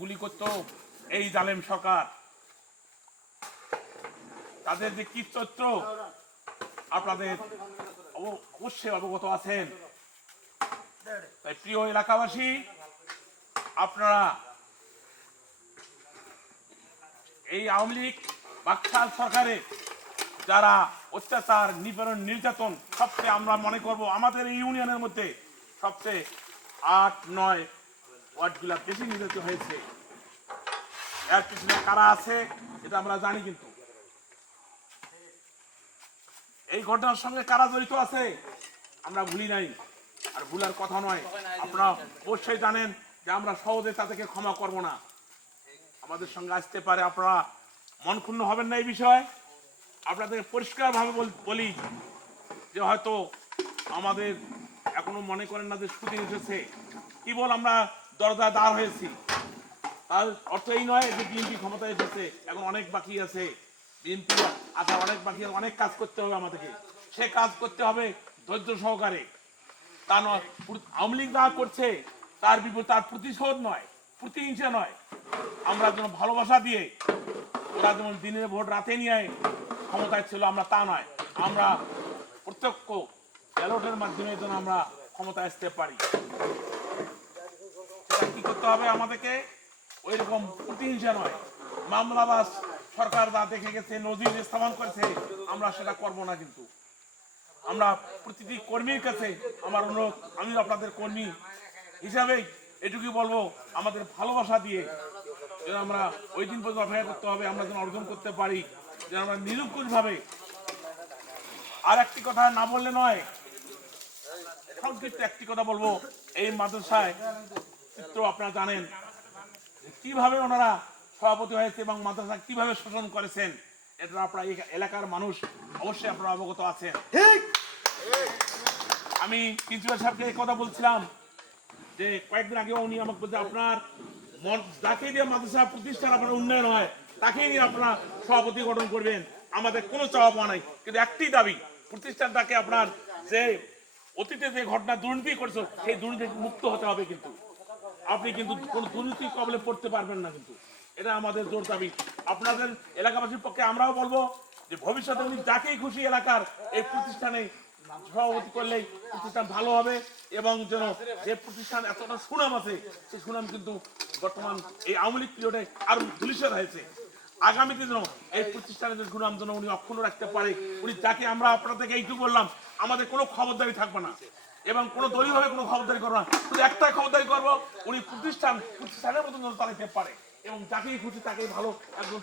গুলি করত এই জালেম সরকার। তাদের যে কি চরিত্র আপনাদের অবশ্যই অবগত আছেন। তাই প্রিয় এলাকাবাসী, আপনারা এই আওয়ামী লীগ বাকশাল সরকারের যারা অত্যাচার, নিপীড়ন, নির্যাতন, সবচেয়ে আমরা মনে করব আমাদের এই ইউনিয়নের মধ্যে সবচেয়ে 8-9 ওয়ার্ডগুলা বেশি নির্যাতিত হয়েছে। এর পিছনে কারা আছে এটা আমরা জানি, কিন্তু এই ঘটনার সঙ্গে কারা জড়িত আছে আমরা ভুলি নাই, আর ভুলার কথা নয়। আপনারা অবশ্যই জানেন যে আমরা সহজে তাদেরকে ক্ষমা করব না। আমাদের সঙ্গে আসতে পারে, আপনারা মন ক্ষুণ্ণ হবেন না এই বিষয়ে। আপনাদের পরিষ্কারভাবে বলি যে হয়তো আমাদের এখনো মনে করেন না যে সুদিন এসেছে, কেবল আমরা দরজা দাঁড় হয়েছি। তার অর্থ এই নয় যে বিএনপি ক্ষমতায় এসেছে, এখন অনেক বাকি আছে। বিএনপি আসা অনেক বাকি, অনেক কাজ করতে হবে আমাদেরকে। সে কাজ করতে হবে ধৈর্য সহকারে। তা নয় আওয়ামী লীগ যা করছে তার বিপরীতে, তার প্রতিশোধ নয়, প্রতিহিংসা নয়। আমরা যেন ভালোবাসা দিয়ে, ওরা যেমন দিনের ভোট রাতে নিয়ে ক্ষমতায় ছিল, আমরা তা নয়। আমরা প্রত্যক্ষ ব্যালটের মাধ্যমে যেন আমরা ক্ষমতায় আসতে পারি। সেটা কি করতে হবে আমাদেরকে? ওই রকম প্রতিহিংসা নয়, মামলাবাজ সরকার যা দেখে গেছে, নজির স্থাপন করেছে, আমরা সেটা করব না। কিন্তু আমরা প্রতিটি কর্মীর কাছে আমার অনুরোধ, আমি আপনাদের কর্মী হিসাবেই এটুকুই বলবো, আমাদের ভালোবাসা দিয়ে যেন আমরা ওই দিন পর্যন্ত অপেক্ষা করতে হবে, আমরা যেন অর্জন করতে পারি, যেন আমরা নিরঙ্কুশ ভাবে। আর একটি কথা না বললে নয়, সংক্ষিপ্ত একটি কথা বলবো। এই মাদ্রাসায় চিত্র আপনারা জানেন কিভাবে ওনারা সভাপতি হয়েছে এবং মাদ্রাসা কিভাবে শোষণ করেছেন, এটা আপনারা এলাকার মানুষ অবশ্যই আপনারা অবগত আছেন। আমি প্রিন্সিপাল সাহেবকে এই কথা বলছিলাম যে কয়েকদিন আগে উনি আমাকে বলছে, আপনার যাকে দিয়ে মাদ্রাসা প্রতিষ্ঠান আপনার উন্নয়ন হয় তাকেই নিয়ে আপনারা সভাপতি গঠন করবেন, আমাদের কোনো চাওয়া পাওয়া নাই। কিন্তু একটি দাবি, প্রতিষ্ঠানটাকে আপনার যে অতীতে যে ঘটনা দুর্নীতি করেছে সেই দুর্নীতি মুক্ত হতে হবে। কিন্তু আপনি কিন্তু কোনো দুর্নীতির কবলে পড়তে পারবেন না। কিন্তু এটা আমাদের জোর দাবি। আপনাদের এলাকাবাসীর পক্ষে আমরাও বলবো যে ভবিষ্যতে উনি যাকেই খুশি এলাকার এই প্রতিষ্ঠানে সভাপতি করলেই প্রতিষ্ঠান ভালো হবে, এবং যেন যে প্রতিষ্ঠান এতটা সুনাম আছে সেই সুনাম কিন্তু বর্তমান এই আওয়ামী লীগ পিরিয়ডে আরো ধূলিসাৎ হয়েছে। আগামীতে যেন এই প্রতিষ্ঠানের যে সুনাম যেন উনি অক্ষুণ্ণ রাখতে পারে। উনি যাকে আমরা আপনাদেরকে এইটুকু বললাম, আমাদের কোনো খবরদারি থাকবে না এবং কোনো দলীয়ভাবে কোনো খবরদারি করবো না। শুধু একটা খবরদারি করবো, উনি প্রতিষ্ঠানের মতন যেন চালাতে পারে এবং যাকেই খুশি তাকেই ভালো একজন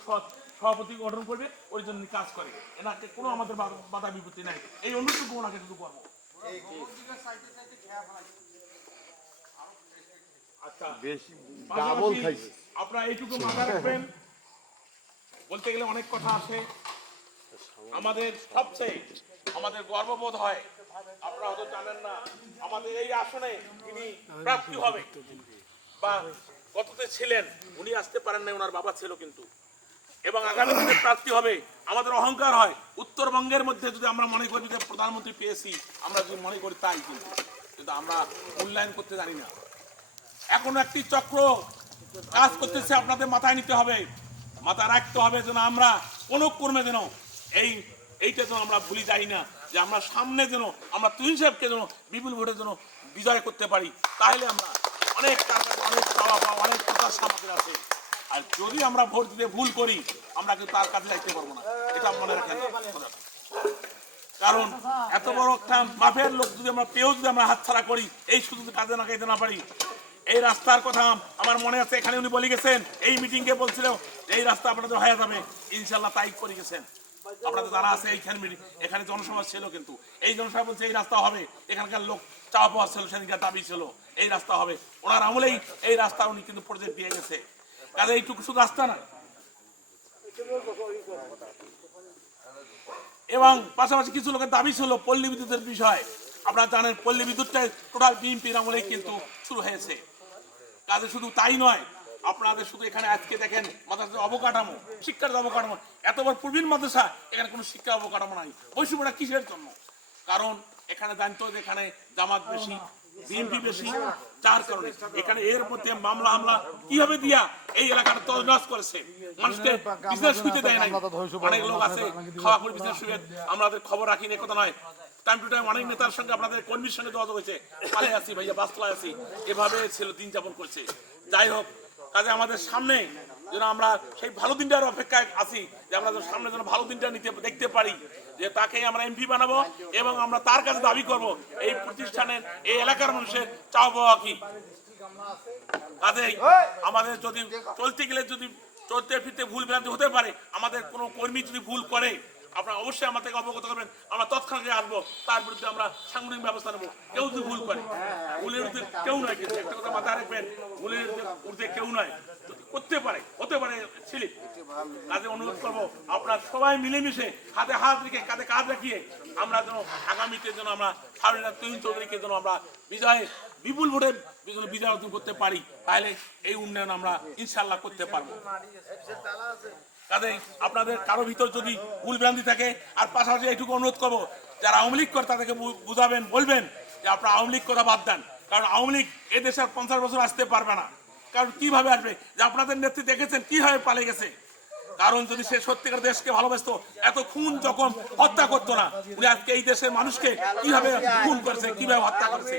সভাপতি গঠন করবে, ওই জন্য কাজ করে। এনাকে কোনো আমাদের বাধা বিপত্তি নাই, এই অনুটুকু ওনাকে শুধু করবো। আচ্ছা, আপনারা এইটুকু মাথায় রাখবেন। বলতে গেলে অনেক কথা আছে, আমাদের সবচেয়ে আমাদের গর্ববোধ হয়, আপনারা হয়তো জানেন না, আমাদের এই আসনে তিনি প্রাপ্তি হবে বা গততে ছিলেন, উনি আসতে পারেন না, ওনার বাবা ছিল কিন্তু, এবং আগামী দিনে প্রাপ্তি হবে। আমাদের অহংকার হয় উত্তরবঙ্গের মধ্যে যদি আমরা মনে করি যে প্রধানমন্ত্রী পেয়েছি, আমরা যদি মনে করি তাই, কিন্তু আমরা মূল্যায়ন করতে জানি না। এখনো একটি চক্র কাজ করতেছে, আপনাদের মাথায় নিতে হবে, মাথায় রাখতে হবে যেন আমরা কোনো কর্মে যেন এইটা যেন আমরা ভুলে যাই না, যে আমরা সামনে যেন আমরা তুহিন সাহেবকে যেন বিপুল ভোটে যেন বিজয় করতে পারি। তাহলে আমরা অনেক অনেক চাওয়া পাওয়া, অনেক প্রত্যাশা আমাদের আছে। আর যদি আমরা ভোট দিতে ভুল করি, আমরা কিন্তু তার কাছে যাইতে পারবো না, এটা মনে রাখেন। কারণ এত বড় একটা মাফিয়ার লোক যদি আমরা পেয়েও যদি আমরা হাতছাড়া করি, এই সুযোগ কাজে না খাইতে না পারি। এই রাস্তার কথা আমার মনে আছে, এখানে উনি বলে গেছেন, এই মিটিংকে বলছিল এই রাস্তা আপনাদের হয়ে যাবে, ইনশাল্লাহ তাই করে গেছেন। আপনাদের যারা আছে এইখানে এখানে জনসভা ছিল, কিন্তু এই জনসভা বলছে এই রাস্তা হবে, এখানকার লোক চাওয়া পাওয়া ছিল, সেদিনকার দাবি ছিল এই রাস্তা হবে। ওনার আমলেই এই রাস্তা উনি কিন্তু প্রজেক্ট দিয়ে গেছে। কাজে এইটুকু শুধু রাস্তা না, এবং পাশাপাশি কিছু লোকের দাবি ছিল পল্লী বিদ্যুতের বিষয়। আপনারা জানেন পল্লী বিদ্যুৎটা টোটাল বিএনপির আমলেই কিন্তু শুরু হয়েছে। কাজে শুধু তাই নয়, আপনাদের শুধু এখানে আজকে দেখেন মাদ্রাসার অবকাঠামো, শিক্ষার অবকাঠামো, এত বড় প্রবীণ মাদ্রাসা, এখানে কোনো শিক্ষা অবকাঠামো নাই। বৈষম্যটা কিসের জন্য? কারণ এখানে জানতো যে এখানে জামাত বেশি, বিএনপি বেশি, যার কারণে এখানে এর মধ্যে মামলা হামলা কিভাবে দিয়া এই এলাকাটা তছনছ করেছে, মানুষকে বিজনেস শুইতে দেয় নাই। অনেক লোক আছে খাওয়া করে বিজনেস শুয়ে, আমাদের খবর রাখি না, কথা নয়। টাইম টু টাইম অনেক নেতার সঙ্গে আপনাদের কর্মীর সঙ্গে যোগাযোগ হয়েছে, পালে আছি ভাইয়া, বাস্তলায় আছি, এভাবে ছিল দিন যাপন করছে। যাই হোক, কাজে আমাদের সামনে যেন আমরা সেই ভালো দিনটার অপেক্ষায় আছি, যে আমরা সামনে যেন ভালো দিনটা দেখতে পারি, যে তাকে আমরা এমপি বানাবো এবং আমরা তার কাছে দাবি করব এই প্রতিষ্ঠানের, এই এলাকার মানুষের চাওয়া পাওয়া কি। কাজেই আমাদের যদি চলতে গেলে, যদি চলতে ফিরতে ভুল ভ্রান্তি হতে পারে, আমাদের কোনো কর্মী যদি ভুল করে আপনারা অবশ্যই আমাদেরকে অবগত করবেন, আমরা তৎক্ষণাৎ আসবো, তার বিরুদ্ধে আমরা সাংগঠনিক ব্যবস্থা নেবো। কেউ যদি ভুল করে, ভুলের ঊর্ধ্বে কেউ নয়, কিন্তু একটা কথা মাথায় রাখবেন, ভুলের ঊর্ধ্বে কেউ নয়, করতে পারে, হতে পারে স্লিপ। কাজে অনুরোধ করবো আপনারা সবাই মিলেমিশে হাতে হাত রেখে কাঁধে কাঁধ রাখিয়ে আমরা যেন আগামীতে যেন আমরা শাহরিয়ার তুহিন চৌধুরীকে যেন আমরা বিপুল ভোটে বিজয় অর্জন করতে পারি, তাহলে এই উন্নয়ন আমরা ইনশাল্লাহ করতে পারবো। কাজেই আপনাদের কারো ভিতর যদি ভুল ভ্রান্তি থাকে, আর পাশাপাশি এইটুকু অনুরোধ করবো, যারা আওয়ামী লীগ করে তাদেরকে বুঝাবেন, বলবেন যে আপনারা আওয়ামী লীগ কথা বাদ দেন, কারণ আওয়ামী লীগ এদেশের 50 বছর আসতে পারবে না। কারণ কিভাবে আসবে, যে আপনাদের নেত্রী দেখেছেন কিভাবে পালিয়ে গেছে। কারণ যদি সে সত্যিকার দেশকে ভালোবাসতো, এত খুন যখন হত্যা করতো না। উনি আজকে এই দেশের মানুষকে কিভাবে খুন করেছে, কিভাবে হত্যা করেছে।